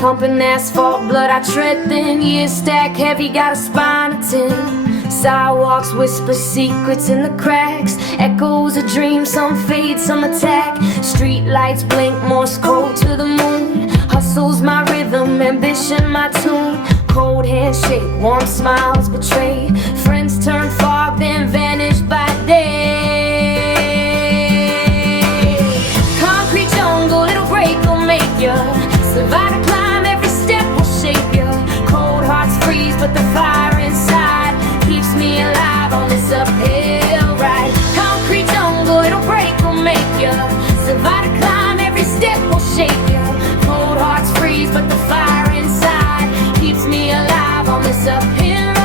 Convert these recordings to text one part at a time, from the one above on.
Pumping asphalt, blood I tread thin. Years stack heavy, got a spine of tin. Sidewalks whisper secrets in the cracks. Echoes of dreams, some fade, some attack. Street lights blink, Morse code to the moon. Hustle's my rhythm, ambition my tune. Cold handshake, warm smiles betray. Friends turn fog, then vanish by day. Concrete jungle, little break will make ya survive the climb, every step will shape ya. Cold hearts freeze, but the fire inside keeps me alive on this uphill ride. Concrete jungle, it'll break will make ya survive the climb, every step will shape ya. Cold hearts freeze, but the fire inside keeps me alive on this uphill ride.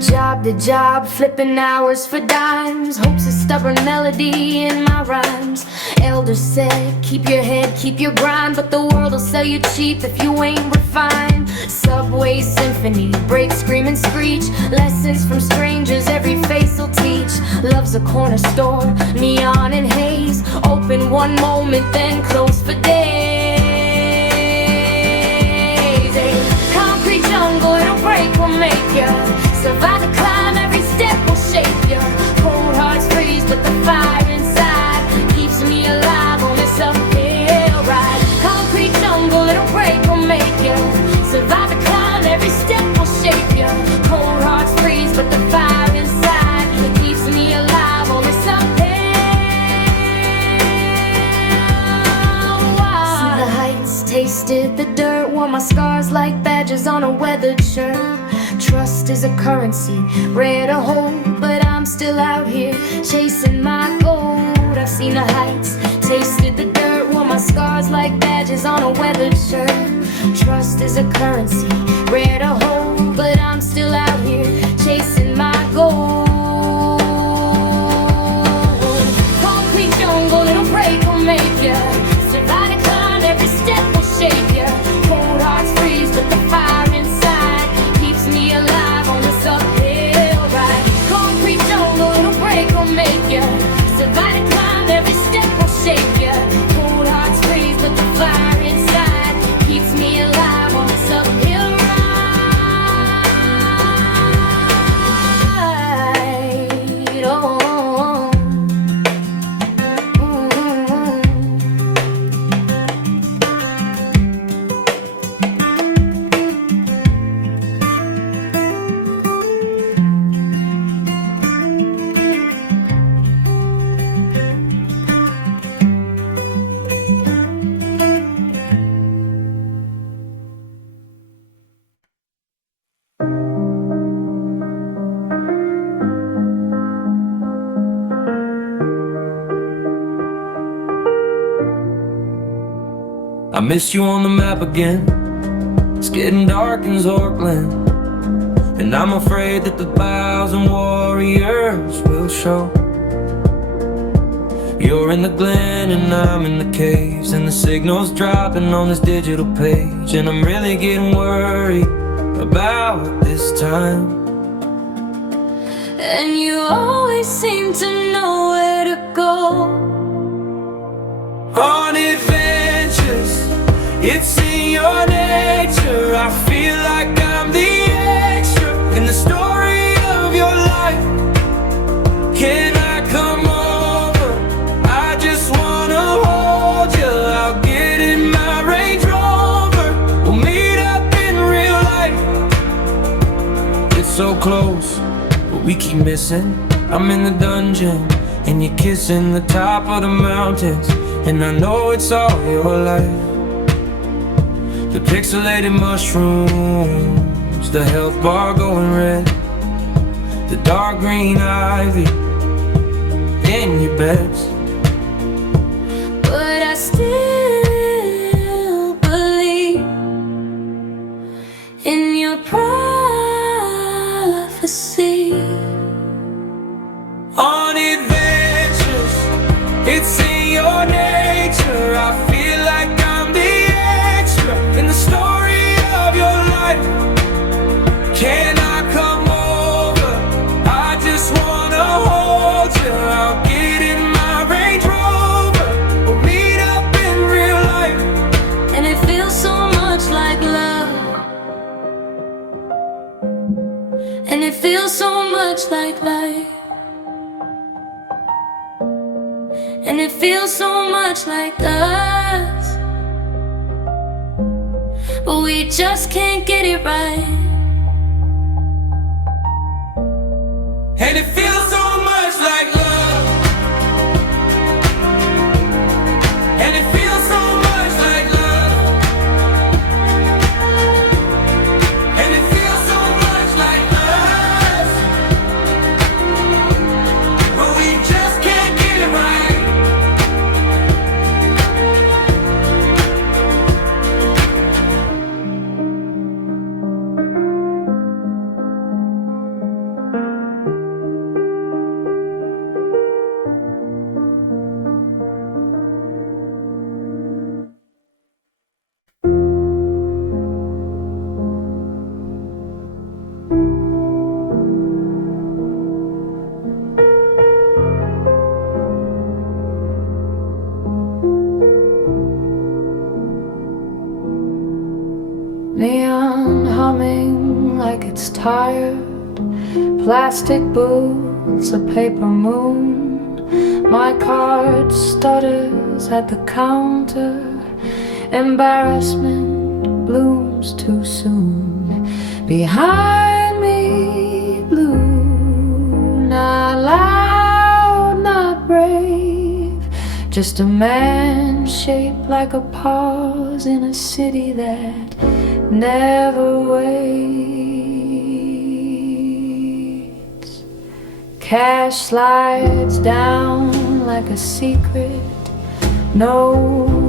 Job to job, flipping hours for dimes. Hope's a stubborn melody in my rhymes. Elders said, keep your head, keep your grind, but the world will sell you cheap if you ain't refined. Subway symphony, break, scream and screech. Lessons from strangers, every face will teach. Love's a corner store, neon and haze. Open one moment, then close for days. A concrete jungle, it'll break, will make ya survive the climb, every step will shape ya. Cold hearts freeze, but the fire inside keeps me alive on this uphill ride. Concrete jungle, it'll break, will make ya survive the climb, every step will shape ya. Cold hearts freeze, but the fire inside keeps me alive on this uphill ride. See the heights, tasted the dirt, wore my scars like badges on a weathered shirt. Trust is a currency, rare to hold, but I'm still out here chasing my gold. I've seen the heights, tasted the dirt, wore my scars like badges on a weathered shirt. Trust is a currency, rare to hold, but I'm still out here chasing my gold. Concrete jungle, it'll break, will make ya survive the climb, every step will shape ya. Cold hearts freeze, but the fire inside keeps me alive on this uphill ride. Concrete jungle, it'll break, will make ya survive the climb, every step will shape ya. Cold hearts freeze, but the fire inside keeps me alive on this uphill ride. Oh. I miss you on the map again. It's getting dark in Zorkland, and I'm afraid that the 1,000 warriors will show. You're in the glen and I'm in the caves, and the signal's dropping on this digital page, and I'm really getting worried about this time. And you always seem to know where to go. On adventures, it's in your nature. I feel like I'm the extra in the story of your life. Can I come over? I just wanna hold you. I'll get in my Range Rover. We'll meet up in real life. It's so close, but we keep missing. I'm in the dungeon and you're kissing the top of the mountains, and I know it's all your life. The pixelated mushrooms, the health bar going red, the dark green ivy in your beds. But I still believe in your prophecy. On adventures, it's in your nature. I feel like I'm the extra in the story much like life, and it feels so much like us, but we just can't get it right. And it feels so much like love, and it feels so much like love, and it feels so much like us, but we just can't get it right. Neon humming like it's tired, plastic boots, a paper moon. My card stutters at the counter, embarrassment blooms too soon. Behind me, blue, not loud, not brave, just a man shaped like a pause in a city that never waits. Cash slides down like a secret, no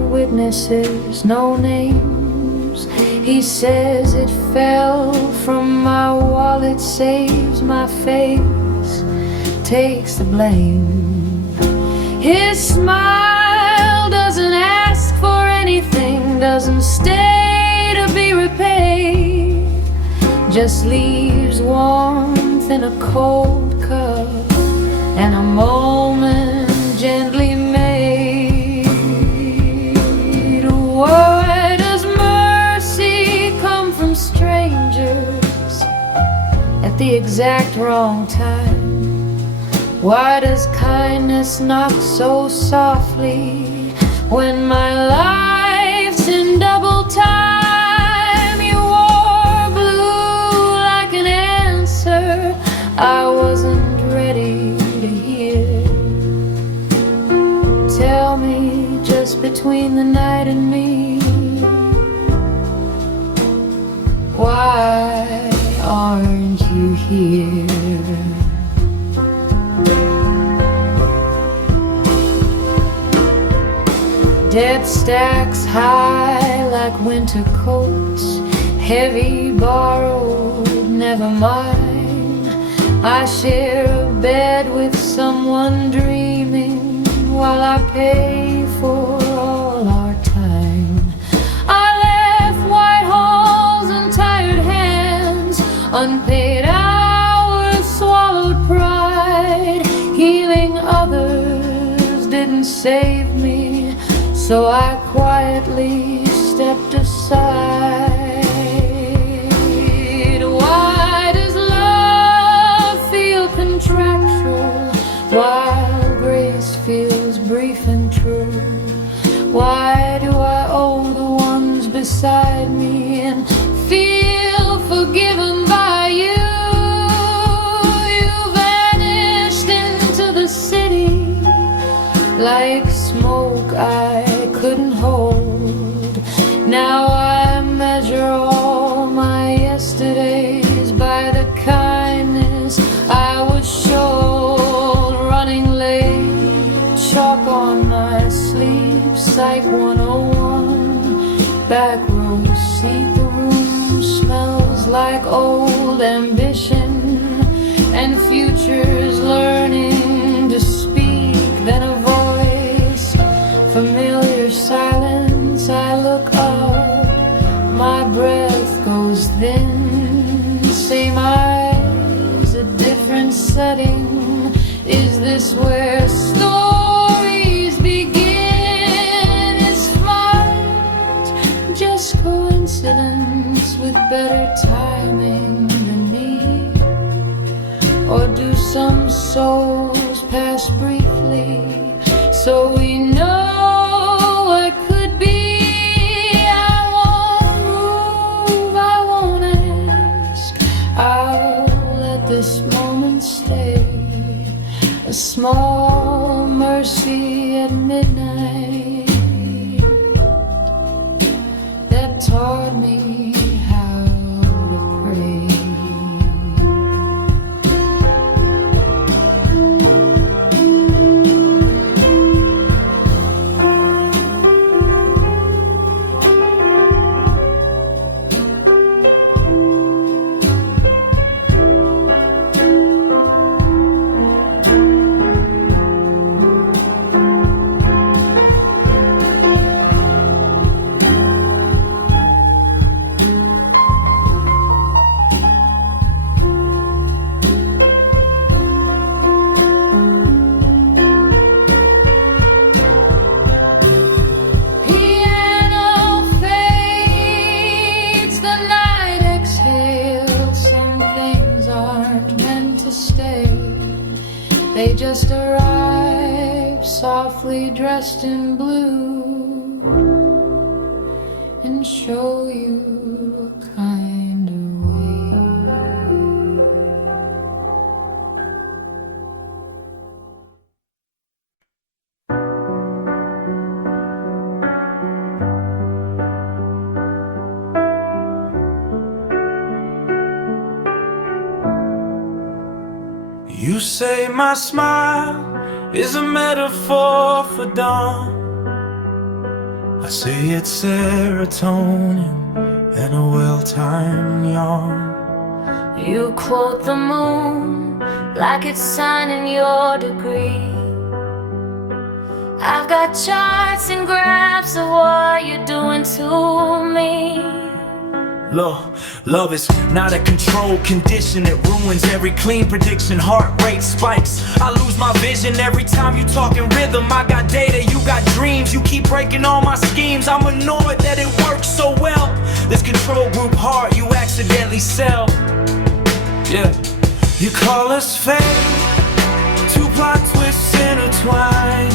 witnesses, no names. He says it fell from my wallet, saves my face, takes the blame. His smile doesn't ask for anything, doesn't stay to be repaid, just leaves warmth in a cold cup and a moment gently made. Why does mercy come from strangers at the exact wrong time? Why does kindness knock so softly when my life's in double time? I wasn't ready to hear. Tell me, just between the night and me, why aren't you here? Debt stacks high like winter coats, heavy borrowed, never mind. I share a bed with someone dreaming while I pay for all our time. I left white halls and tired hands, unpaid hours, swallowed pride. Healing others didn't save me, so I quietly stepped aside. While grace feels brief and true, why do I owe the ones beside me and feel forgiven by you? You vanished into the city like smoke I couldn't hold. Now I measure all my yesterdays by the kindness I was shown. Chalk on my sleeve, Psych 101. Back row seat, the room smells like old ambition, and future's learning to speak. Then a voice, familiar silence. I look up, my breath goes thin. Same eyes, a different setting. Is this where stories begin? Is fate just coincidence with better timing than me? Or do some souls pass briefly, so we know what could be. I won't move, I won't ask, I'll let this moment stay. A small mercy at midnight that taught me how to pray. They just arrive softly dressed in blue and show you a kind of way. You say my smile is a metaphor for dawn. I say it's serotonin and a well-timed yawn. You quote the moon like it's signing your degree. I've got charts and graphs of what you're doing to me. Love is not a controlled condition. It ruins every clean prediction. Heart rate spikes, I lose my vision every time you talk in rhythm. I got data, you got dreams. You keep breaking all my schemes. I'm annoyed that it works so well. This control group heart you accidentally sell. Yeah, you call us fate, two plot twists intertwined.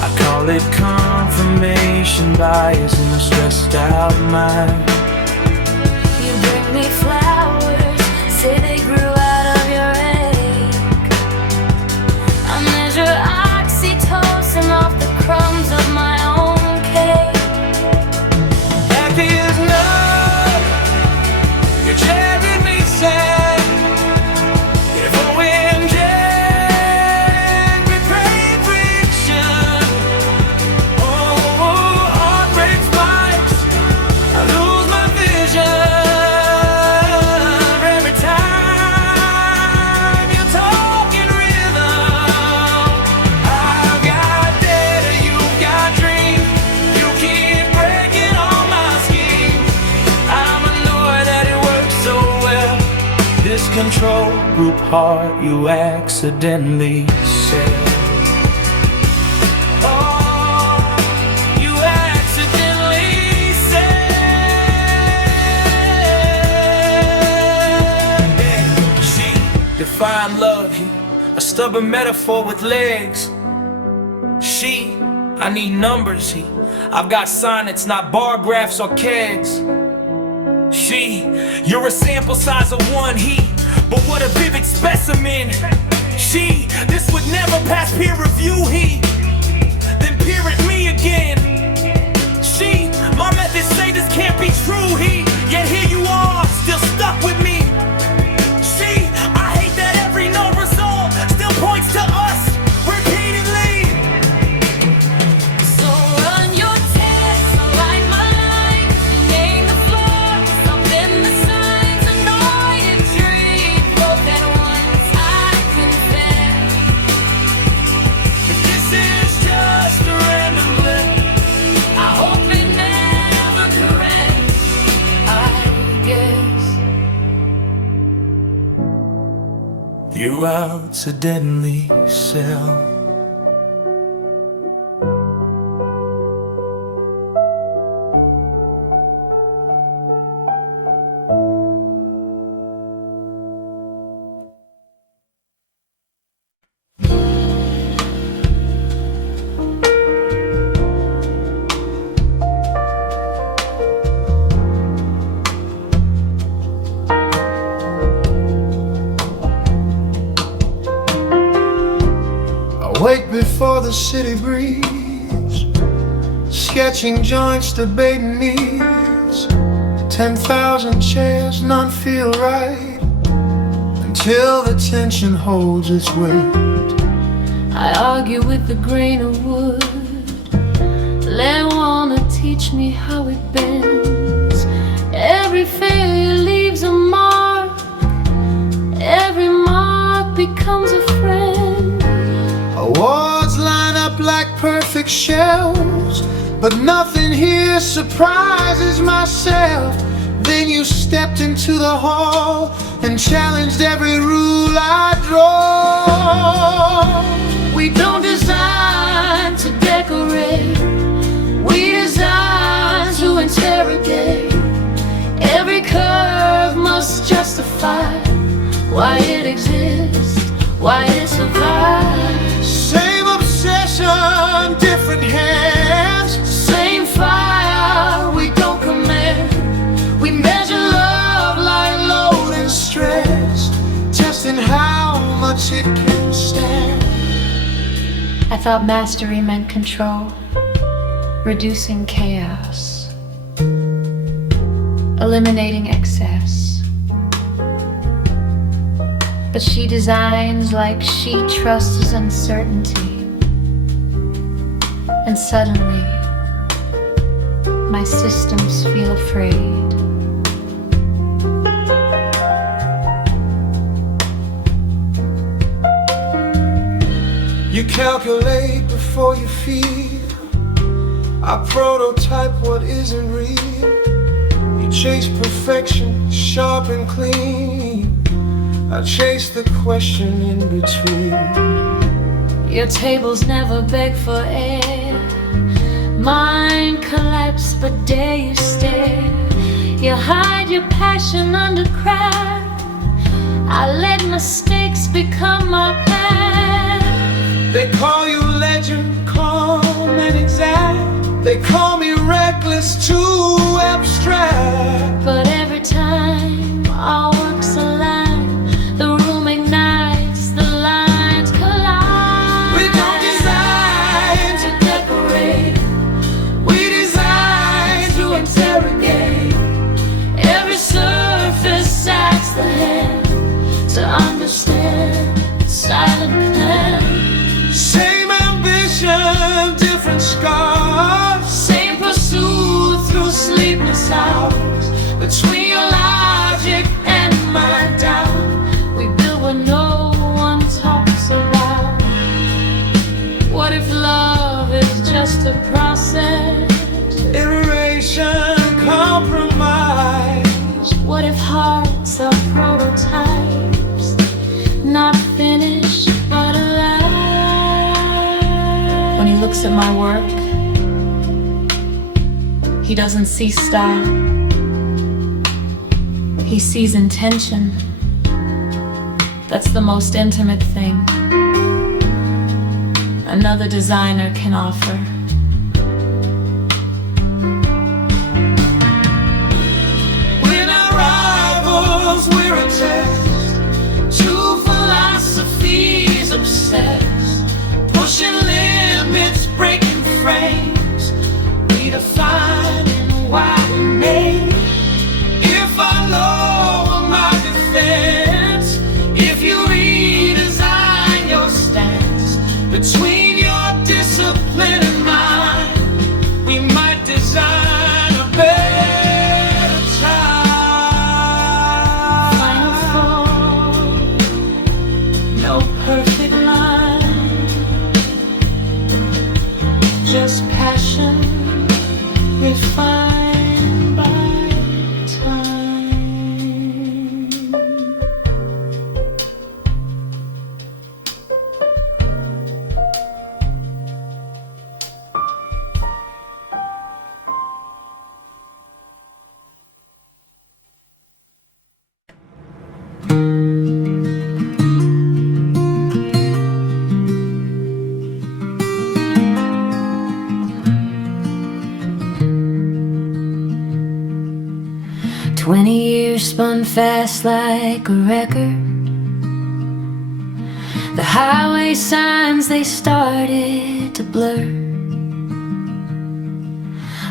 I call it confirmation bias in a stressed out mind. You bring me flowers, say they grew out of your egg. I measure oxytocin off the crumbs of my own cake. Act is love, you're driving me sad. If OMJ, we pray friction. Oh, heart rate spikes, I lose my vision every time you talk in rhythm. I've got data, you've got dreams. You keep breaking all my schemes. I'm annoyed that it works so well. This control group heart you accidentally said. Oh, you accidentally said. She defined love, a stubborn metaphor with legs. She, I need numbers, he, I've got sonnets, not bar graphs or kegs. She, you're a sample size of one, he, but what a vivid specimen. She, this would never pass peer review, he, then peer at me again. She, my methods say this can't be true, he, yet here you are, still stuck with me. She, I hate that every no result still points to us repeatedly. So run your tests, write my lines, name the floors, something the signs, annoyed dream, both at once, I confess. This is just a random blip. I hope it never corrects, I guess. You accidentally sell. I wake before the city breeze, sketching joints, debating needs. 10,000 chairs, none feel right, until the tension holds its weight. I argue with the grain of wood, let wanna teach me how it bends. Every failure leaves a mark, every mark becomes a friend. Awards line up like perfect shelves, but nothing here surprises myself. Then you stepped into the hall and challenged every rule I draw. We don't design to decorate, we design to interrogate. Every curve must justify why it exists, why it survives. Same obsession, different hands. Same fire, we don't command. We measure love like load and stress, testing how much it can stand. I thought mastery meant control, reducing chaos, eliminating excess. But she designs like she trusts uncertainty. And suddenly, my systems feel afraid. You calculate before you feel. I prototype what isn't real. You chase perfection, sharp and clean. I chase the question in between. Your tables never beg for air. Mine collapse, but dare you stare. You hide your passion under crack. I let mistakes become my path. They call you legend, calm and exact. They call me reckless, too abstract. But every time our works align, the room ignites, the lines collide. We don't design to decorate, we design to interrogate. Every surface acts the hand to understand silent plan. Same ambition, different scars. Same pursuit through sleepless hours. Between your logic and my doubt, We build what no one talks about. What if love is just a process? iteration, compromise. What if hearts are prototypes, not finished but alive? When he looks at my work, he doesn't see style. He sees intention. That's the most intimate thing another designer can offer. We're not rivals, we're a test. Two philosophies obsessed, Pushing limits, breaking frames, redefining why we made. If I lower my defense, if you redesign your stance, between your discipline and mine, we might design a better time. final form, no perfect line, just passion refined by time. "20 years spun fast like a record. The highway signs, they started to blur.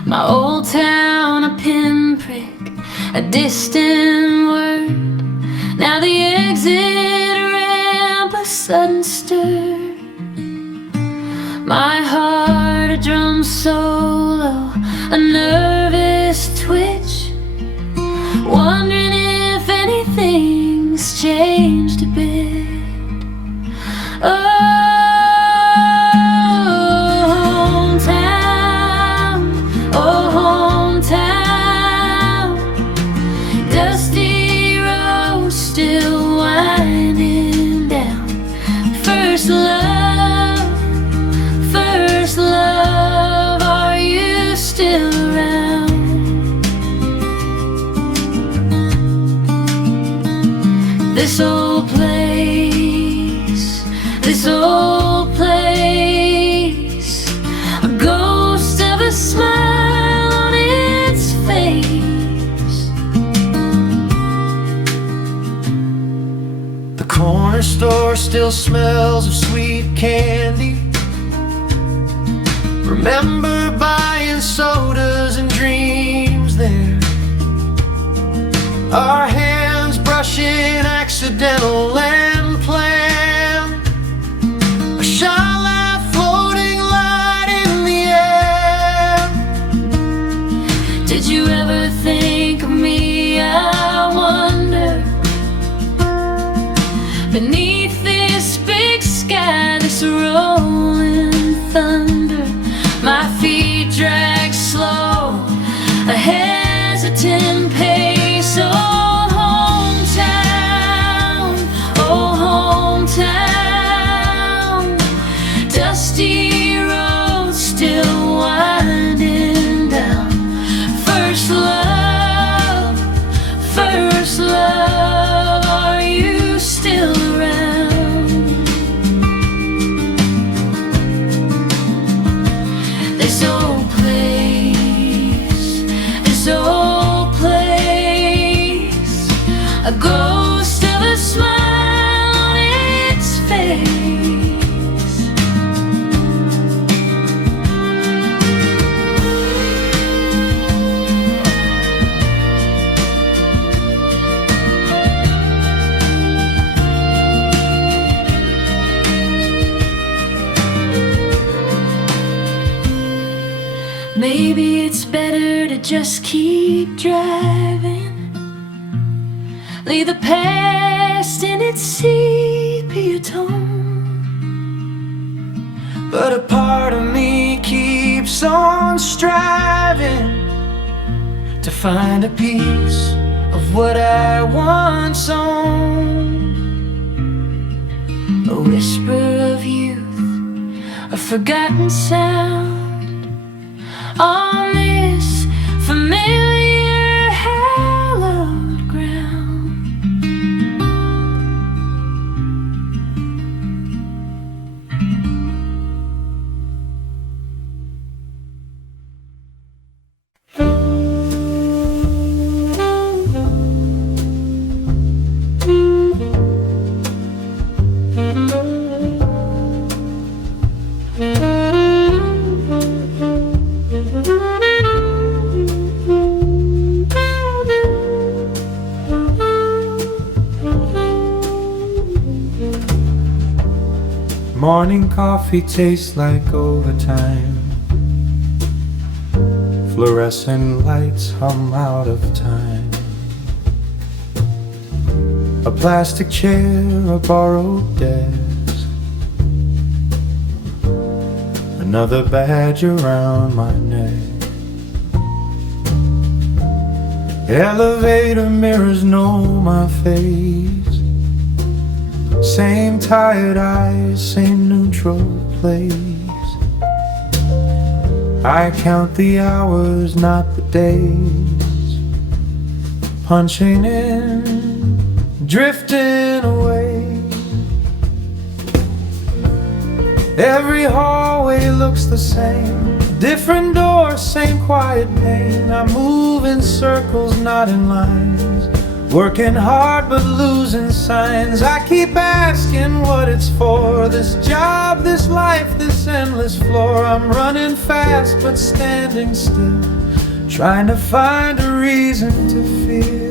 My old town, a pinprick, a distant word. Now the exit ramp, a sudden stir. My heart, a drum solo, a nervous twitch, wondering if anything's changed a bit. Oh, hometown, oh, hometown. Dusty road still winding down. First love, are you still around? This old place, a ghost of a smile on its face. The corner store still smells of sweet candy. Remember buying sodas and dreams there. Our hands brushing accidental and planned. A shy laugh floating light in the air. Did you ever think of me, I wonder? Beneath this big sky, this rolling thunder, my feet drag slow, a hesitant pace. Oh, hometown, dusty road still winding down. First love, are you still around? This old place, a ghost of a smile on its face. Maybe it's better to just keep driving, leave the past in its sepia tone. But a part of me keeps on striving to find a piece of what I once owned. A whisper of youth, a forgotten sound on this familiar hallowed ground. Morning coffee tastes like overtime. Fluorescent lights hum out of time. A plastic chair, a borrowed desk, another badge around my neck. Elevator mirrors know my face. Same tired eyes, same neutral place. I count the hours, not the days. Punching in, drifting away. Every hallway looks the same. Different doors, same quiet pain. I move in circles, not in lines. Working hard but losing signs. I keep asking what it's for. This job, this life, this endless floor. I'm running fast but standing still, trying to find a reason to feel.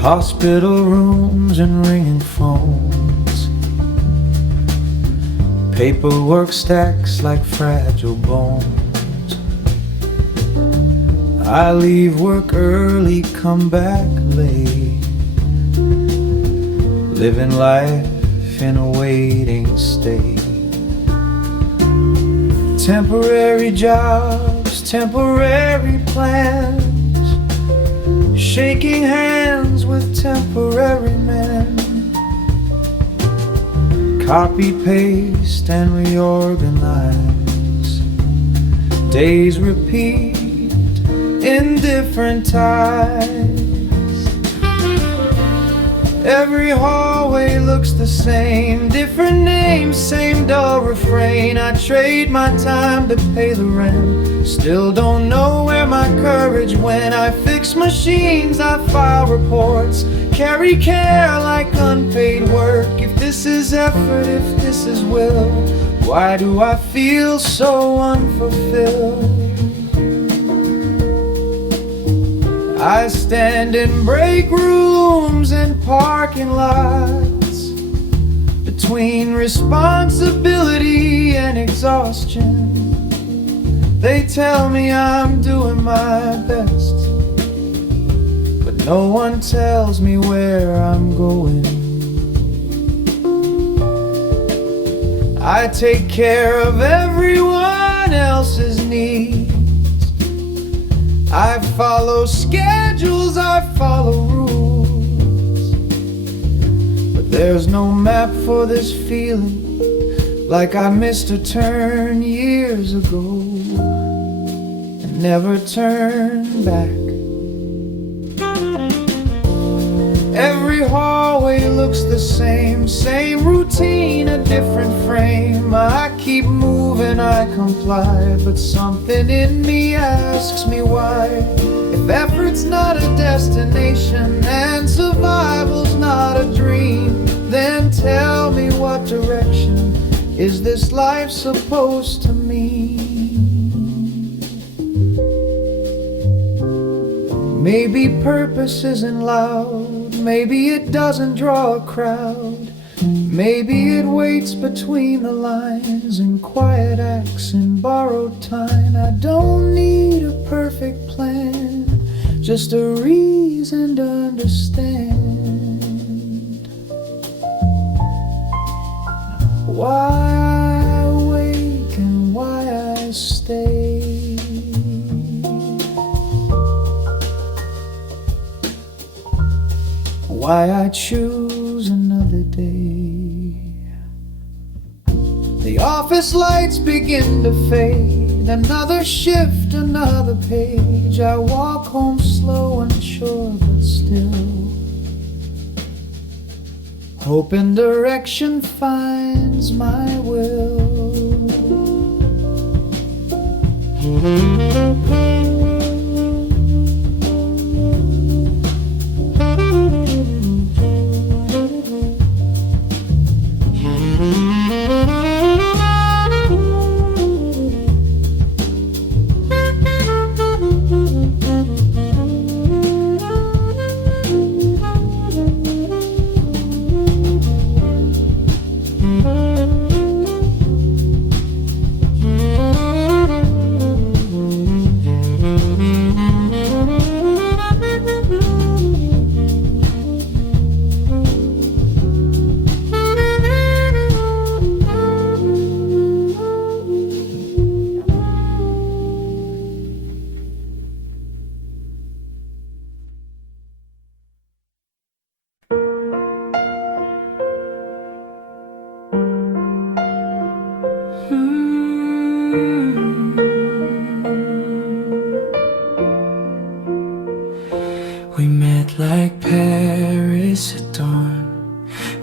Hospital rooms and ringing phones. Paperwork stacks like fragile bones. I leave work early, come back late. Living life in a waiting state. Temporary jobs, temporary plans. Shaking hands with temporary men. Copy, paste, and reorganize. Days repeat in different times. Every hallway looks the same. Different names, same dull refrain. I trade my time to pay the rent. Still don't know where my courage went. I fix machines, I file reports. Carry care like unpaid work. If this is effort, if this is will, why do I feel so unfulfilled? I stand in break rooms and parking lots, between responsibility and exhaustion. They tell me I'm doing my best, but no one tells me where I'm going. I take care of everyone else's needs. I follow schedules, I follow rules, but there's no map for this feeling, like I missed a turn years ago and never turned back. Every hallway looks the same, same routine, a different frame. I keep moving, I comply, but something in me asks me why. If effort's not a destination and survival's not a dream, then tell me what direction is this life supposed to mean? Maybe purpose isn't loud, maybe it doesn't draw a crowd. Maybe it waits between the lines in quiet acts and borrowed time. I don't need a perfect plan, just a reason to understand why I wake and why I stay. Why I choose another day. The office lights begin to fade. Another shift, another page. I walk home slow and sure, but still hoping direction finds my will.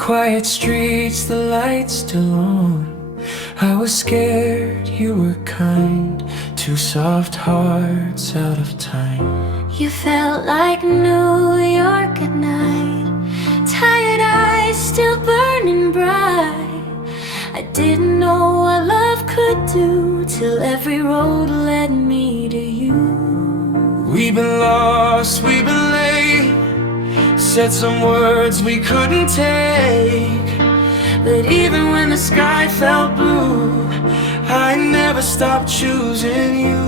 Quiet streets, the lights still on. I was scared, you were kind. Two soft hearts out of time. You felt like New York at night. Tired eyes still burning bright. I didn't know what love could do till every road led me to you. We've been lost, we've been late. Said some words we couldn't take. But even when the sky felt blue, I never stopped choosing you.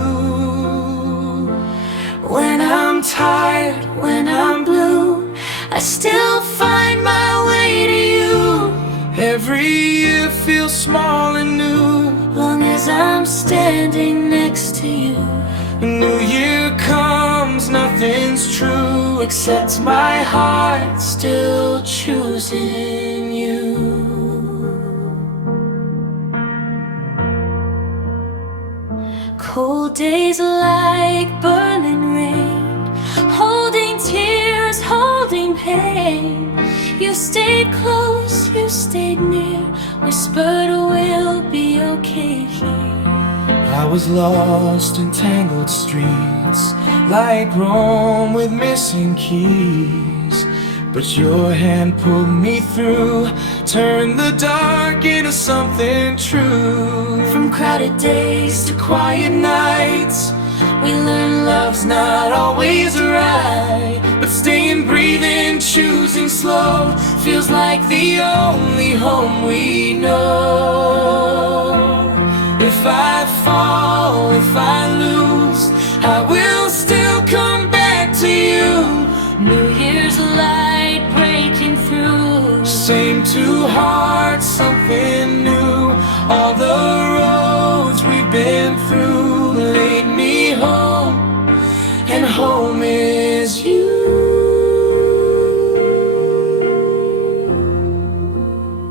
when I'm tired, when I'm blue, I still find my way to you. Every year feels small and new, Long as I'm standing next to you. a new year comes, nothing's true, Except my heart still choosing you. Cold days like burning rain, holding tears, holding pain. You stayed close, you stayed near, whispered we'll be okay here. I was lost in tangled streets, like Rome with missing keys. But your hand pulled me through, turned the dark into something true. From crowded days to quiet nights, We learn love's not always right, but staying, breathing, choosing slow feels like the only home we know. If I fall, if I lose, I will still come back to you. New Year's light breaking through. Same two hearts, something new. All the roads we've been through lead me home, and home is you.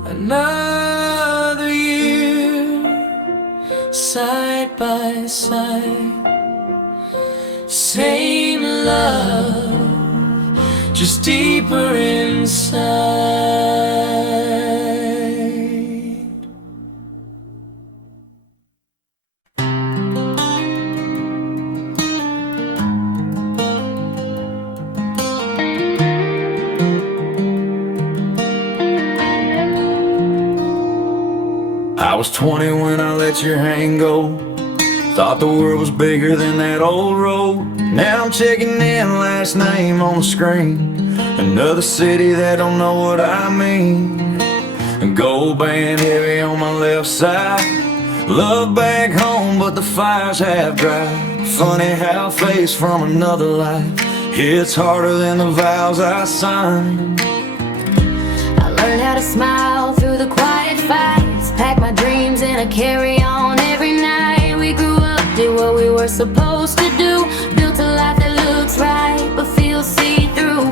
Another year, side by side. Same love, just deeper inside. I was 20 when I let your hand go. Thought the world was bigger than that old road. Now I'm checking in, last name on the screen. Another city that don't know what I mean. A gold band heavy on my left side. Love back home, but the fire's half dry. Funny how face from another life hits harder than the vows I signed. I learned how to smile through the quiet fights. Pack my dreams in a carry-on every night. We grew up, did what we were supposed to do. Built a life that looks right, but feels see-through.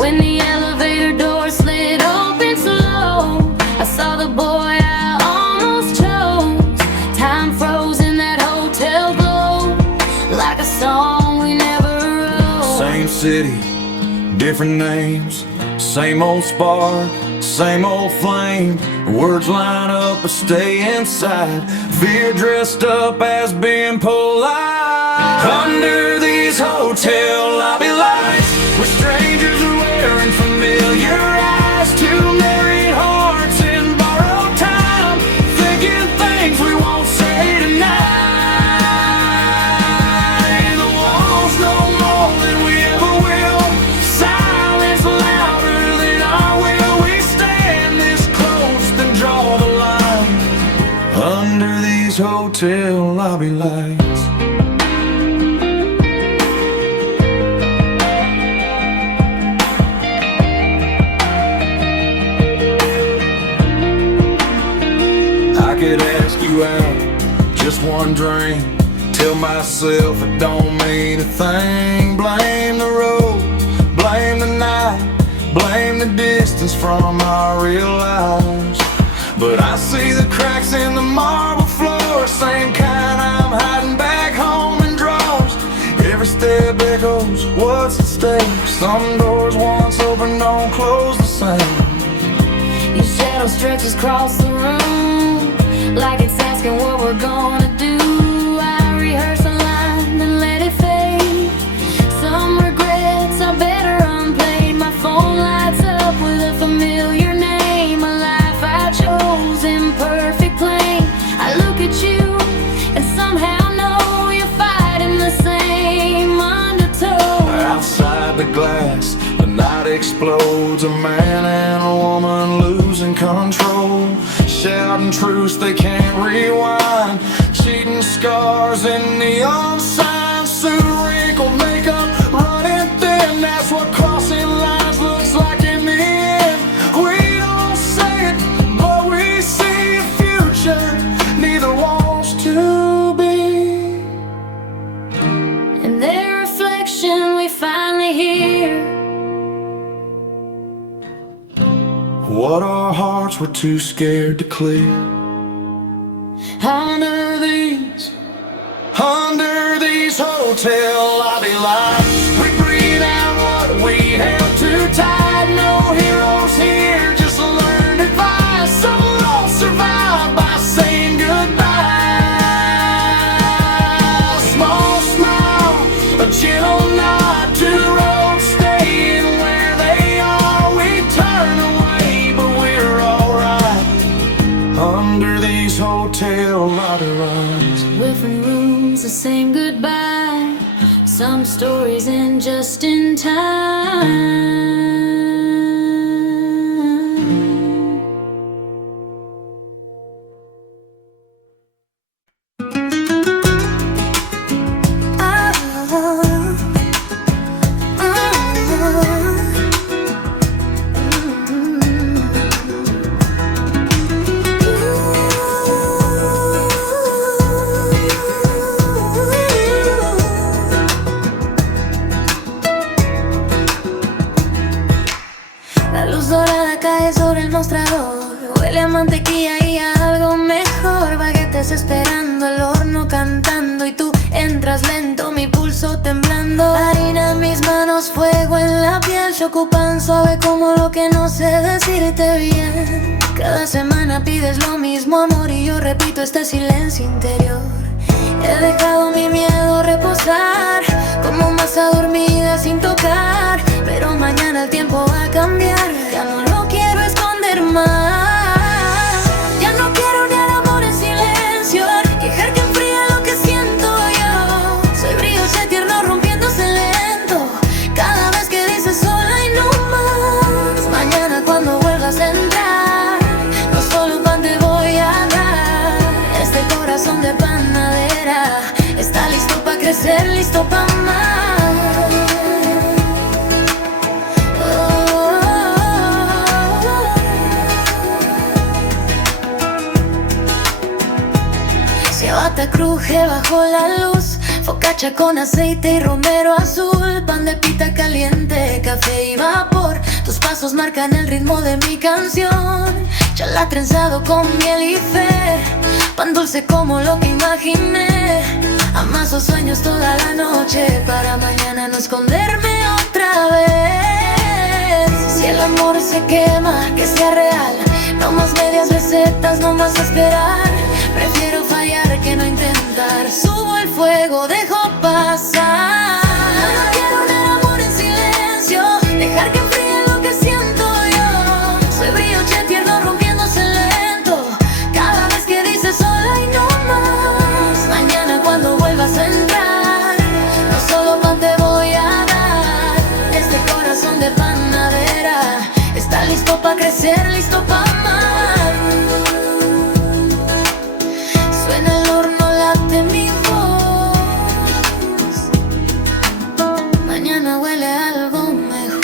When the elevator door slid open slow, I saw the boy I almost chose. Time froze in that hotel glow, like a song we never wrote. Same city, different names. Same old spark, same old flame. Words line up but stay inside. Fear dressed up as being polite. Under these hotel lobby lights, where strangers are wearing familiar eyes. Two married hearts in borrowed time, thinking things we won't say tonight. The walls know more than we ever will. Silence louder than our will. We stand this close, then draw the line. Under these hotel lobby lights. I could ask you out, just one drink. Tell myself it don't mean a thing. Blame the road, blame the night, blame the distance from our real lives. But I see the cracks in the marble floor, same kind I'm hiding back home in drawers. Every step echoes what's at stake. Some doors once open don't close the same. You shadow stretches across the room, like it's asking what we're gonna do. I rehearse a line and let it fade. Some regrets are better unplayed. My phone lights up with a familiar name. A life I chose in perfect plane. I look at you and somehow know you're fighting the same undertow. Outside the glass, the night explodes. A man and a woman losing control, shouting truths they can't rewind. Cheating scars and neon signs, soon wrinkled makeup running thin. That's what crossing lines looks like in the end. We don't say it, but we see a future neither wants to be. In their reflection we finally hear What our hearts were too scared to clear. Under these hotel lobby lights, we breathe out what we held too tight. No heroes here, just learned advice. Some lost survive by saying goodbye. Small smile, a gentle nod, two roads staying where they are. We turn away, but we're alright. Under these hotel lobby lights, different rooms, the same goodbye. Some stories end just in time. La luz dorada cae sobre el mostrador, huele a mantequilla y a algo mejor. Baguetes esperando, el horno cantando y tú entras lento, mi pulso temblando. Harina en mis manos, fuego en la piel, se ocupan suave como lo que no sé decirte bien. Cada semana pides lo mismo, amor, y yo repito este silencio interior. He dejado mi miedo reposar como masa dormida sin tocar, pero mañana el tiempo va a cambiar. Ya no lo quiero esconder más. Ya no quiero ni al amor en silencio, quejar que enfría lo que siento yo. Soy brioche tierno rompiéndose lento cada vez que dices sola y no más. Mañana cuando vuelvas a entrar, no solo pan te voy a dar. Este corazón de panadera está listo para crecer, listo para amar. Ciabatta cruje bajo la luz, focaccia con aceite y romero azul, pan de pita caliente, café y vapor. Tus pasos marcan el ritmo de mi canción. Chalá trenzado con miel y fe, pan dulce como lo que imaginé. Amaso sueños toda la noche para mañana no esconderme otra vez. Si el amor se quema, que sea real. No más medias recetas, no más esperar. Prefiero fallar que no intentar. Subo el fuego, dejo pasar. No quiero un amor en silencio, dejar que enfríe lo que siento yo. Soy brioche tierno rompiéndose lento cada vez que dices sola y no más. Mañana cuando vuelvas a entrar, no solo pan te voy a dar. Este corazón de panadera está listo para crecer, listo para amar. Suena el horno, late mi voz. Mañana huele a algo mejor.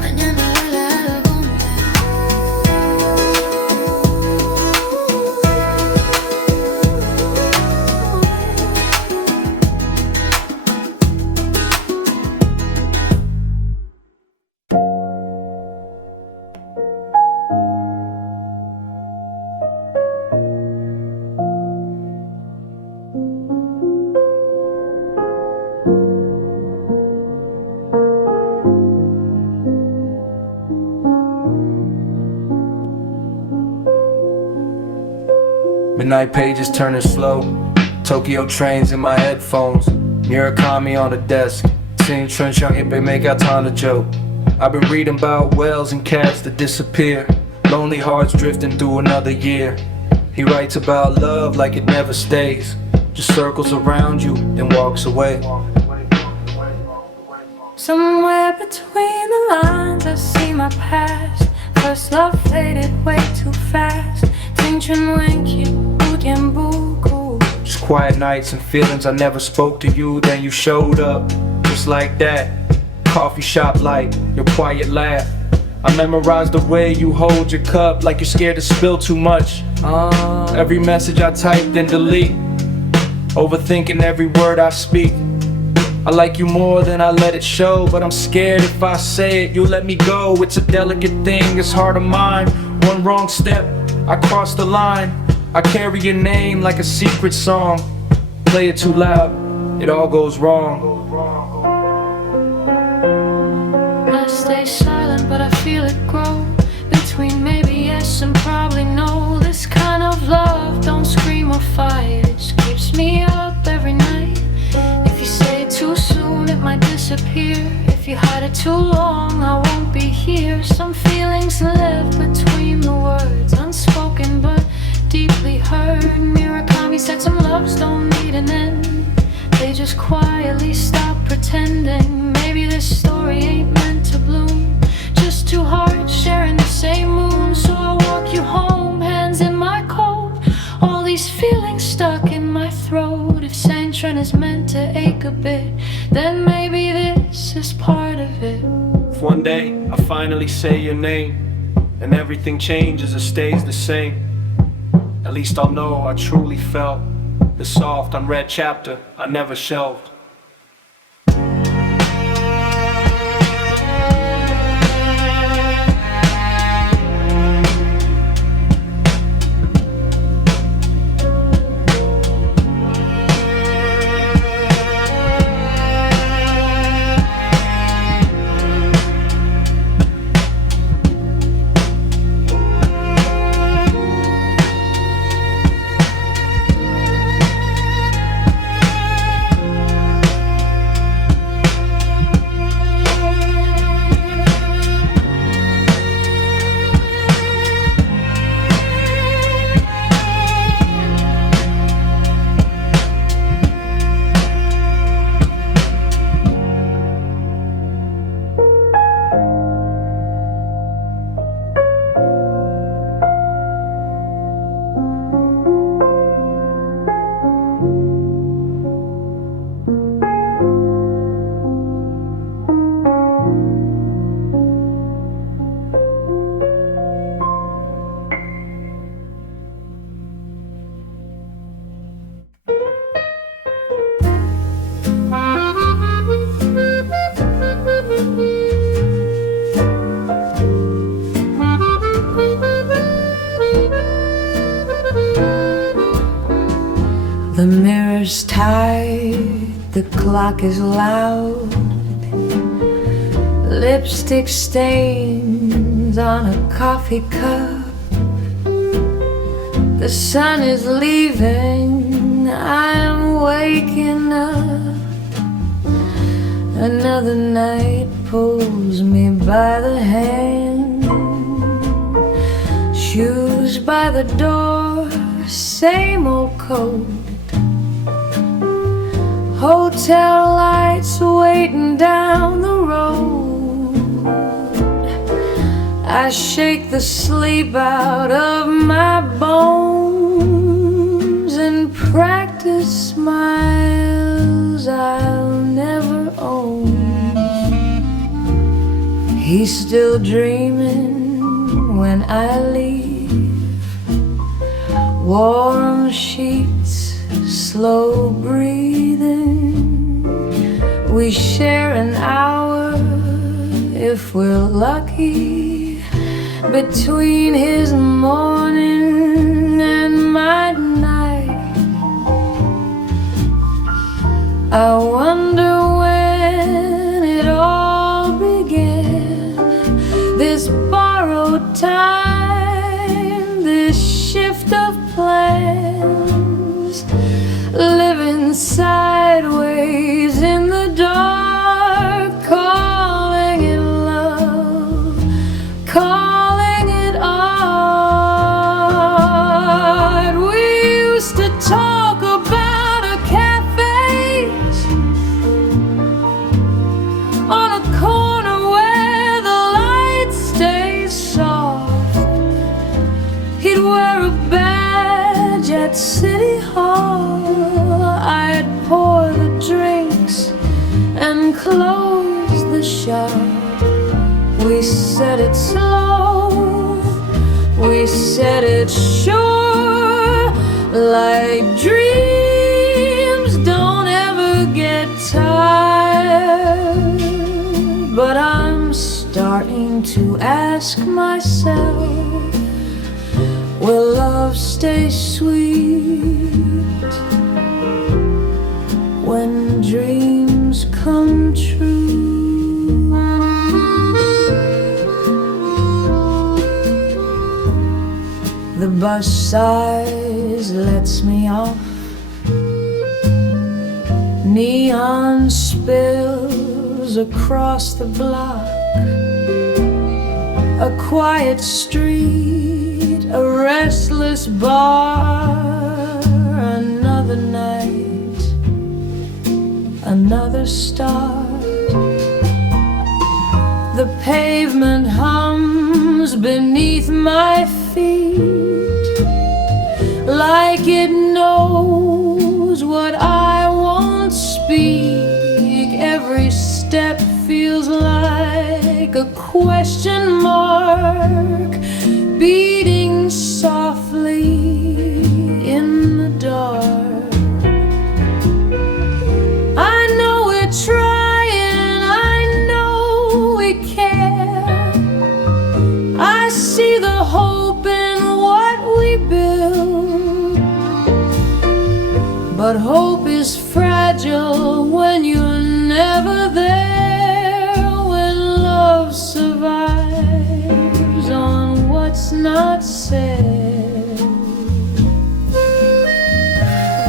Mañana huele a algo mejor. Midnight pages turning slow, Tokyo trains in my headphones, Murakami on the desk, seeing Trench Young Ipe make out time to joke. I've been reading about whales and cats that disappear, lonely hearts drifting through another year. He writes about love like it never stays, just circles around you, then walks away. Somewhere between the lines I see my past. First love faded way too fast. 青春温柔不言不哭. Just quiet nights and feelings I never spoke to you. Then you showed up, just like that. Coffee shop light, your quiet laugh. I memorized the way you hold your cup, like you're scared to spill too much. Every message I type then delete, overthinking every word I speak. I like you more than I let it show, but I'm scared if I say it, you'll let me go. It's a delicate thing, it's hard to mind. One wrong step, I cross the line. I carry your name like a secret song. Play it too loud, it all goes wrong. I stay silent, but I feel it grow. Between maybe yes and probably no. This kind of love don't scream or fight, it just keeps me up every night. If you say it too soon, it might disappear. If you hide it too long, I won't be here. Some feelings live between the words, unspoken but deeply heard. Murakami said some loves don't need an end, they just quietly stop pretending. Maybe this story ain't meant to bloom, just two hearts sharing the same moon. So I walk you home, hands in my coat, all these feelings stuck in my throat. If Santron is meant to ache a bit, then maybe this is part of it. If one day I finally say your name, and everything changes or stays the same, at least I'll know I truly felt the soft, unread chapter I never shelved. The mirror's tight, the clock is loud, lipstick stains on a coffee cup. The sun is leaving, I'm waking up. Another night pulls me by the hand, shoes by the door, same old coat. Hotel lights waiting down the road. I shake the sleep out of my bones and practice smiles I'll never own. He's still dreaming when I leave. Warm sheets, slow breathing. We share an hour, if we're lucky, between his morning and my night. I wonder when it all began, this borrowed time, this shift of plan. close the shop. We said it slow, we said it sure, like dreams don't ever get tired. But I'm starting to ask myself, will love stay sweet when dreams come true? The bus sighs, lets me off. Neon spills across the block. A quiet street, a restless bar. Another night, another start. The pavement hums beneath my feet, like it knows what I won't speak. Every step feels like a question mark, beating softly in the dark. I know we're trying, I know we care. I see the hope in what we build, but hope is fragile when you're never there. When love survives on what's not said.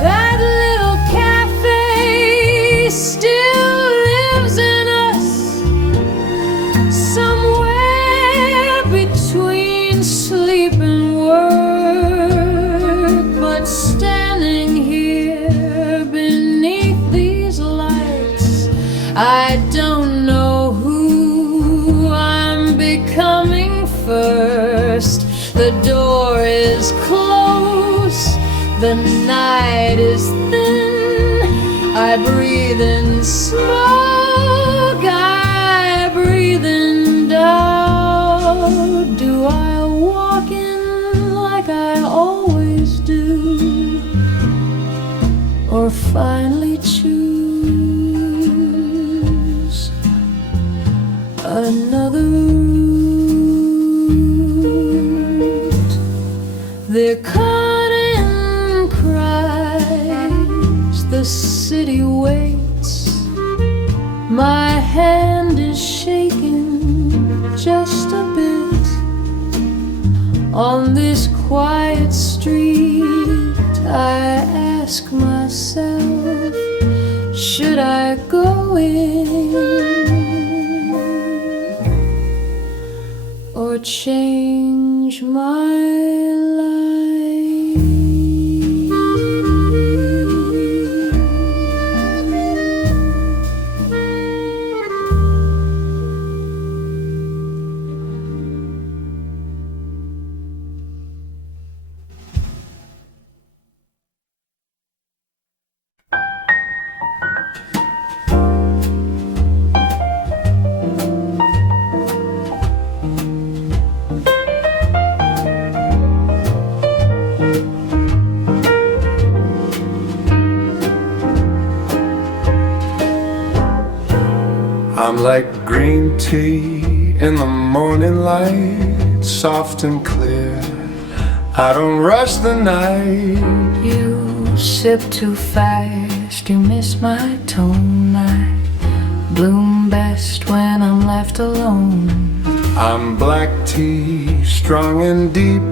That little cafe still lives in us, somewhere between sleep and work. But standing here beneath these lights, I don't know who I'm becoming first. The door is close, the night is thin. I breathe in smoke, I breathe in doubt. Do I walk in like I always do, or finally choose another route? They're cutting cries, the city waits. My hand is shaking just a bit on this quiet street. I ask myself, should I go in or change my life? I'm like green tea in the morning light, soft and clear. I don't rush the night. You sip too fast, you miss my tone. I bloom best when I'm left alone. I'm black tea, strong and deep,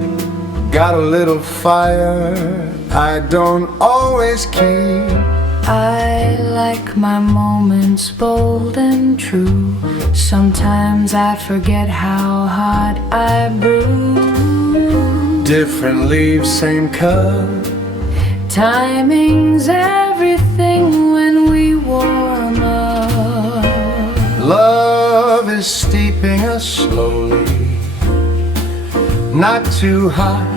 got a little fire I don't always keep. I like my moments bold and true. Sometimes I forget how hot I brew. Different leaves, same cup. Timing's everything when we warm up. Love is steeping us slowly, not too hot,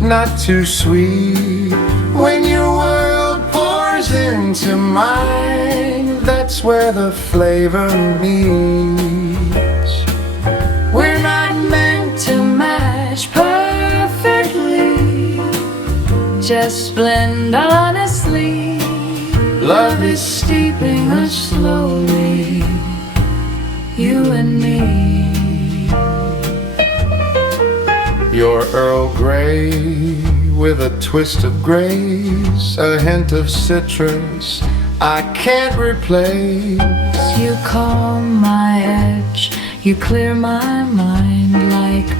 not too sweet. When your world pours into mine, that that's where the flavor meets. We're not meant to match perfectly, just blend honestly. Love is steeping us slowly, You and me. You're Earl Grey with a twist of grace, a hint of citrus I can't replace. You calm my edge, you clear my mind like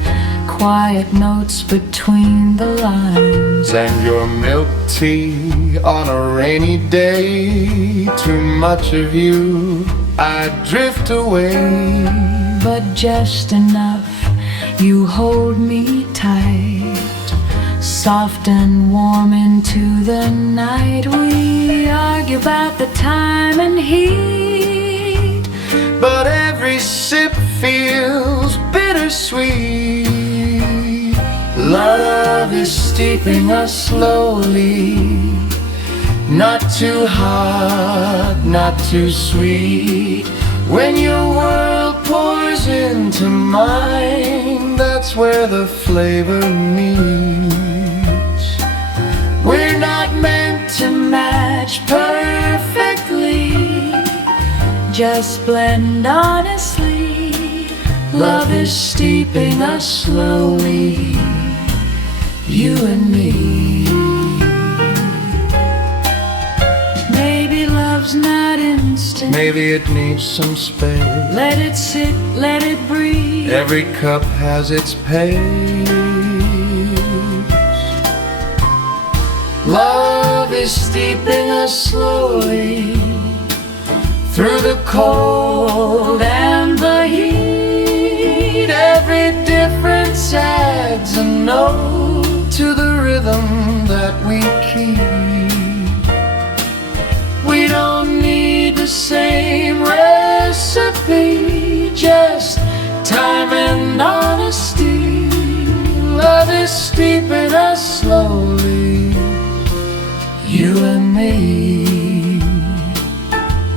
quiet notes between the lines. And your milk tea on a rainy day, too much of you, I drift away. But just enough, you hold me tight, soft and warm into the night. We argue about the time and heat, But every sip feels bittersweet. Love is steeping us slowly, not too hot, not too sweet. When your world pours into mine, that's where the flavor meets. We're not meant to match perfectly, just blend honestly. Love is steeping us slowly, you and me. Maybe love's not instant. maybe it needs some space. Let it sit, let it breathe. Every cup has its pace. Love is steeping us slowly through the cold and the heat. Every difference adds a note to the rhythm that we keep. We don't need the same recipe, just time and honesty. Love is steeping us slowly, you and me.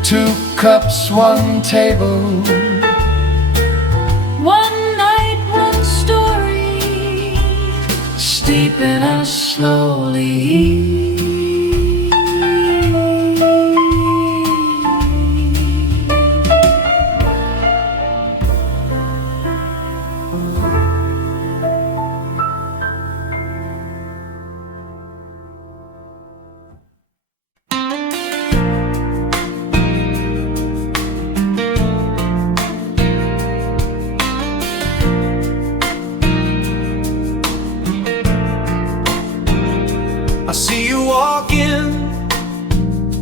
2 cups, 1 table, One night, one story, steeping us slowly. I see you walking,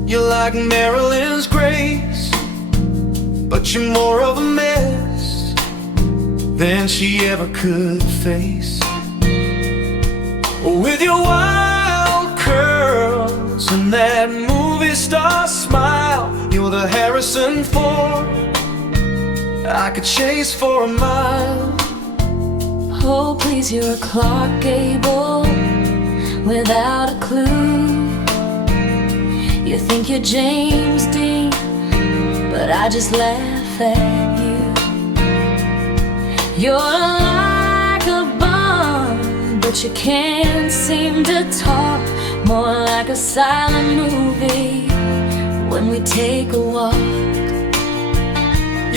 you're like Marilyn's Grace, but you're more of a mess than she ever could face. With your wild curls and that movie star smile, you're the Harrison Ford I could chase for a mile. Oh, please, you're a Clark Gable without a clue. You think you're James Dean, but I just laugh at you. You're like a bomb, but you can't seem to talk. More like a silent movie when we take a walk.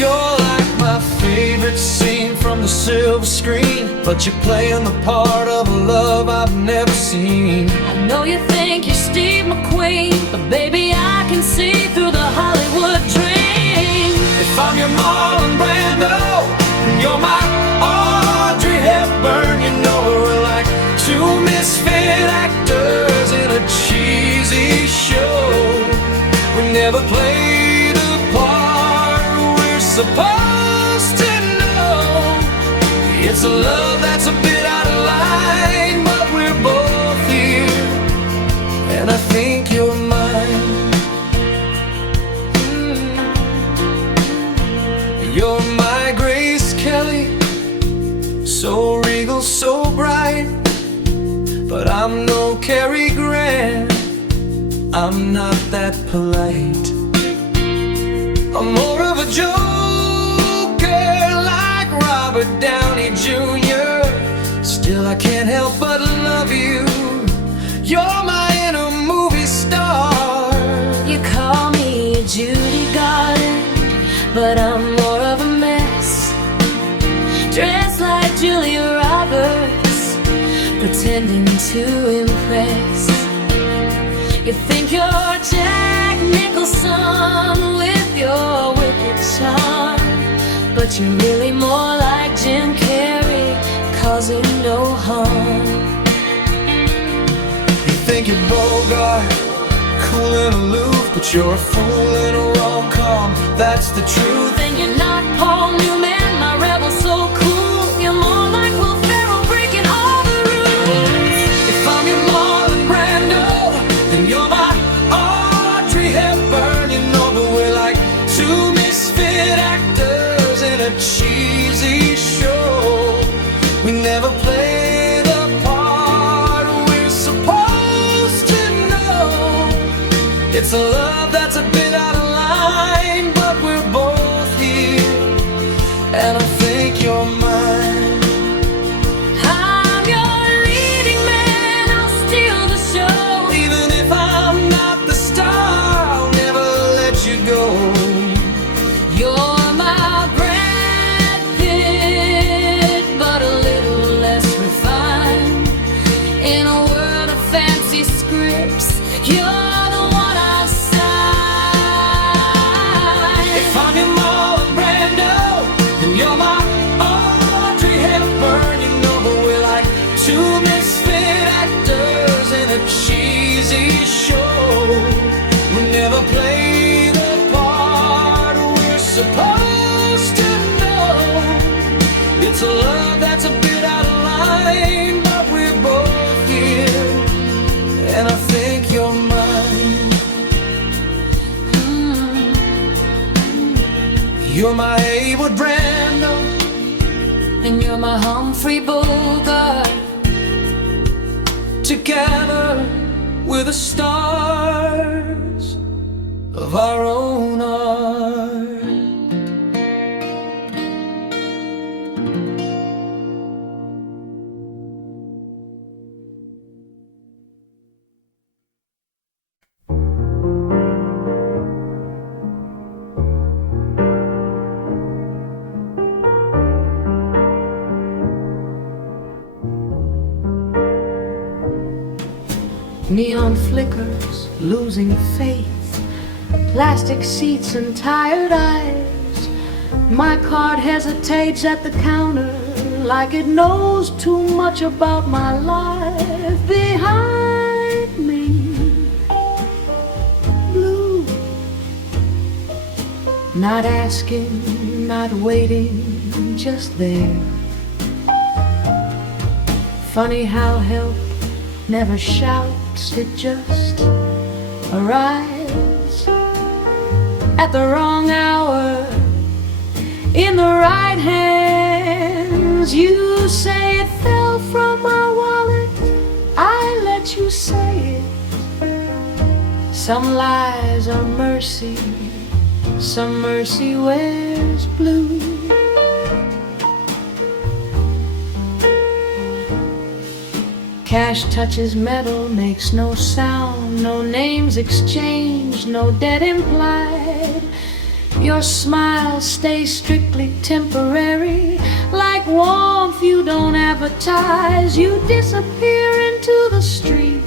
You're like my favorite scene from the silver screen, but you're playing the part of a love I've never seen. I know you think you're Steve McQueen, but baby, I can see through the Hollywood dream. If I'm your Marlon Brando and you're my Audrey Hepburn, you know we're like 2 misfit actors in a cheesy show. We never play the part we're supposed to know. It's a love that's a bit out of line, but we're both here, and I think you're mine. You're my Grace Kelly, so regal, so bright, but I'm no Cary Grant, I'm not that polite. I'm more of a joker like Robert Downey Jr. Still I can't help but love you. You're my inner movie star. You call me Judy Garland, but I'm more of a mess. Dressed like Julia Roberts, pretending to impress. You think you're Jack Nicholson with your wicked charm, but you're really more like Jim Carrey, causing no harm. You think you're Bogart, cool and aloof, but you're a fool in a rom-com, that's the truth. And you're not Paul Newman, my rebel so cool. You're more like Will Ferrell, breaking all the rules. If I'm your Marlon Brando, then you're my Audrey Hepburn. You know, but we're like two misfit actors in a cheesy show. We never play the part we're supposed to know. It's a love that's a bit out of line, but we're both here, and I think you're mine. I'm your leading man, I'll steal the show. Even if I'm not the star, I'll never let you go. You're my Brad Pitt, but a little less refined. In a world of fancy scripts, you're the one I've signed. If I'm your Marlon Brando, then you're my Audrey Hepburn. You know, but we're like two misfit actors in a cheesy show. We never play the part we're supposed to know. It's a love that's a bit out of line, but we're both here, and I think you're mine. You're my Hayward Brando, And you're my Humphrey Bogart. together we're the stars of our own art. Neon flickers, losing faith. Plastic seats and tired eyes. My card hesitates at the counter like it knows too much about my life. Behind me, blue. Not asking, not waiting, just there. Funny how help never shouts, it just arrives at the wrong hour, in the right hands. You say it fell from my wallet, I let you say it. Some lies are mercy, some mercy wears blue. Cash touches metal, makes no sound, no names exchanged, no debt implied. Your smile stays strictly temporary, like warmth you don't advertise. You disappear into the street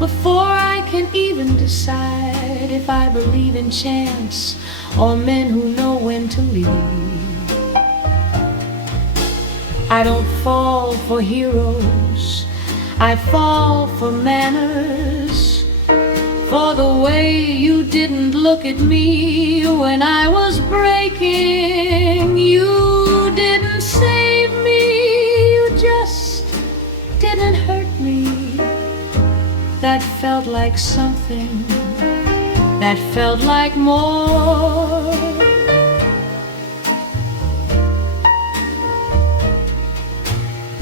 before I can even decide if I believe in chance or men who know when to leave. I don't fall for heroes, I fall for manners, for the way you didn't look at me when I was breaking. You didn't save me, you just didn't hurt me. That felt like something, that felt like more.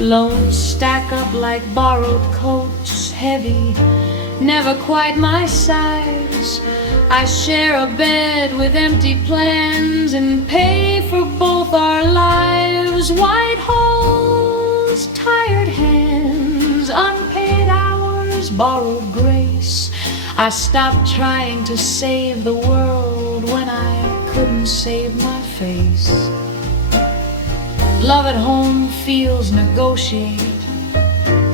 Loans stack up like borrowed coats, heavy, never quite my size. I share a bed with empty plans and pay for both our lives. White holes, tired hands, unpaid hours, borrowed grace. I stopped trying to save the world when I couldn't save my face. Love at home feels negotiate.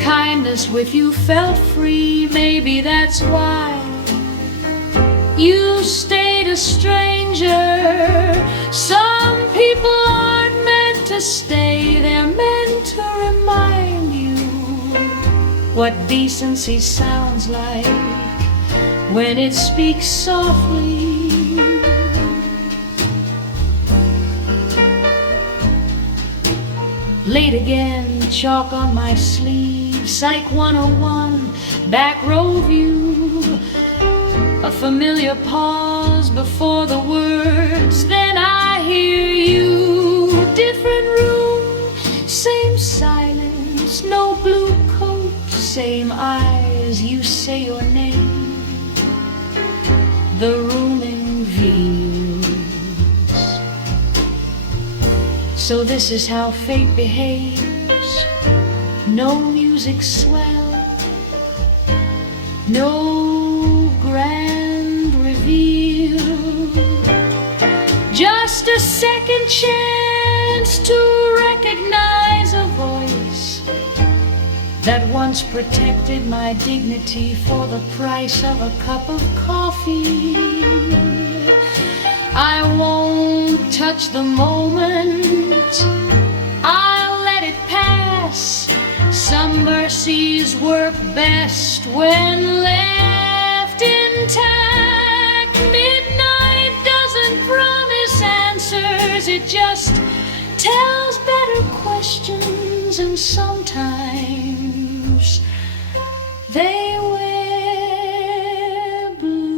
Kindness with you felt free. Maybe that's why you stayed a stranger. Some people aren't meant to stay. They're meant to remind you what decency sounds like when it speaks softly. Late again, chalk on my sleeve, Psych 101, back row view. A familiar pause before the words, then I hear you. Different room, same silence, no blue coat, same eyes, you say your name. The rooming views. So this is how fate behaves. No music swell, no grand reveal. Just a second chance to recognize a voice that once protected my dignity for the price of a cup of coffee. I won't touch the moment, I'll let it pass. Some mercies work best when left intact. Midnight doesn't promise answers, it just tells better questions, and sometimes they wear blue.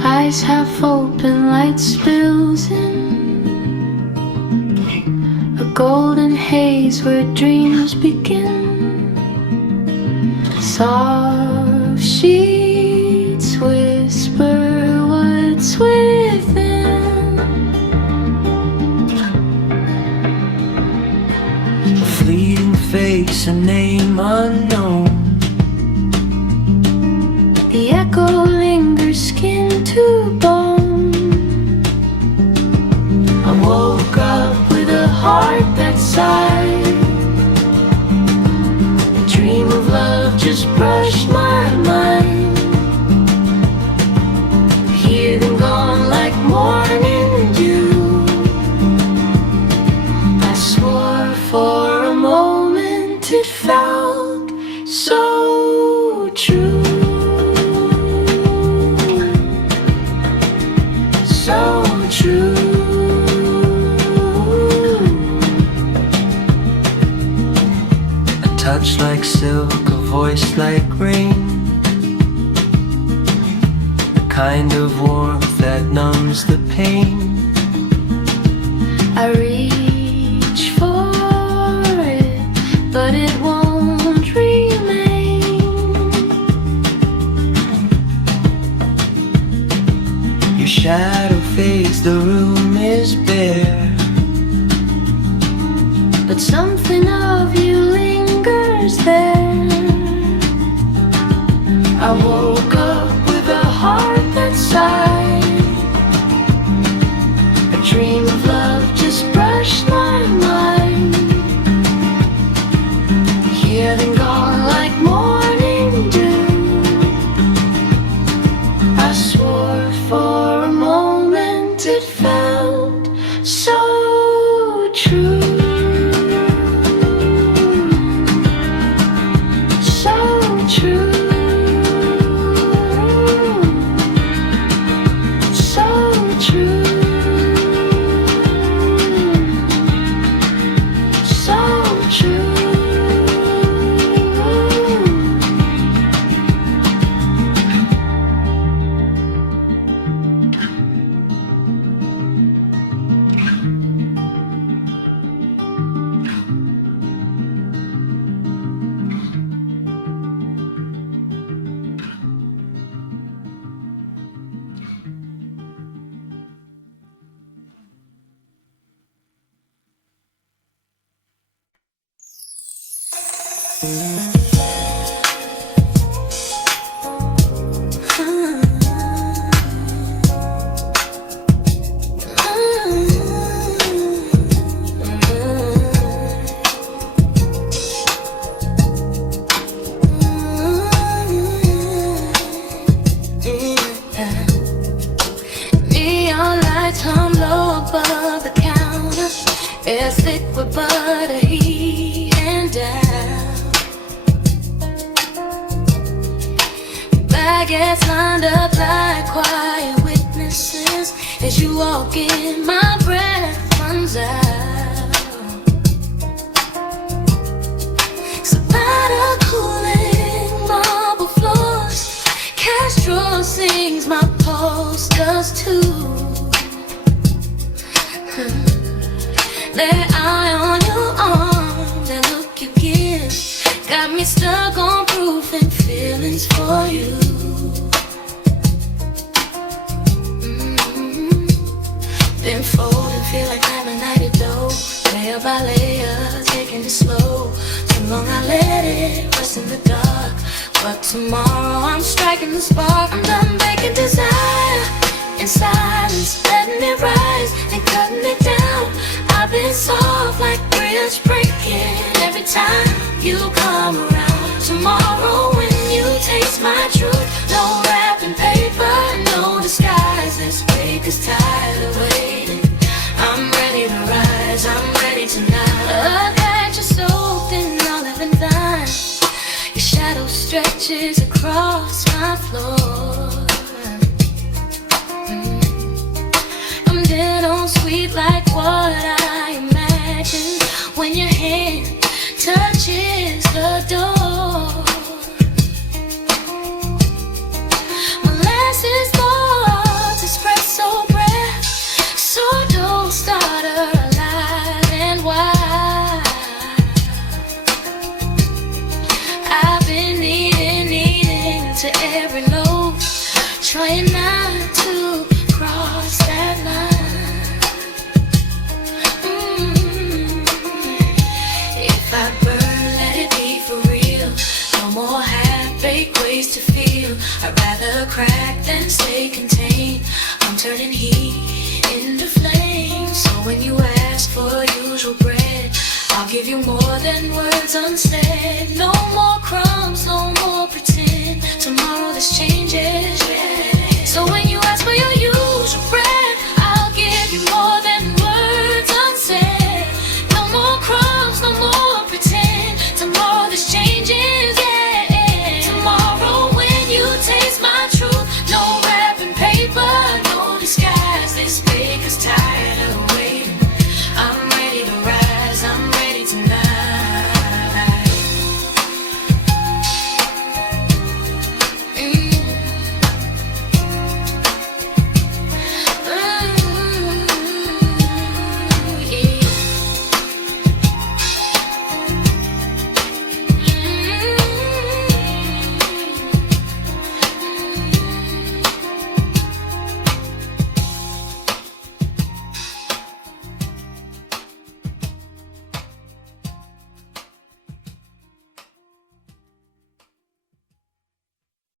Eyes half open, light spills in a golden haze where dreams begin. Soft sheets whisper what's within. A fleeting face, a name unknown. The echo lingers skin to bone. I woke up with a heart that sighed. A dream of love just brushed my mind. Here and gone like morning dew. I swore for a moment it felt so true. So true. A touch like silk, a voice like rain. The kind of warmth that numbs the pain. I reach for it, but it won't remain. Your shadow fades, the room is bare. But something of you lingers there. I woke up with a heart that sighed. A dream of love just brushed my mind. Here and gone like morning dew. I swore for a moment it felt so true. So true. Neon lights hung low above the counter. Air thick with butter, heat and down. Baguettes lined up like quiet witnesses. As you walk in, my breath runs out. Savannah cooling marble floors. Castro sings, my pulse does too. That eye on your arm, that look you give, got me stuck on proof and feelings for you. Been folding, feel like laminated dough, layer by layer, taking it slow. Too long I let it rest in the dark, but tomorrow I'm striking the spark. I'm done baking desire in silence, letting it rise and cutting it down. I've been soft like bridge breaking every time you come around. Tomorrow when you taste my truth, no wrapping paper, no disguises. Baker's tired of waiting. I'm ready to rise, I'm ready tonight. Look at you soaked in olive and thyme. Your shadow stretches across my floor. I'm dead on sweet like what I imagine when your hand touches the door. Molasses thoughts, espresso breath, sourdough starter, alive and wild. I've been eating to every loaf, trying not to cross that line. If I burn, let it be for real. No more half-baked ways to feel. I'd rather crack than stay contained. I'm turning heat into flame. So when you ask for usual bread, I'll give you more than words unsaid. No more crumbs.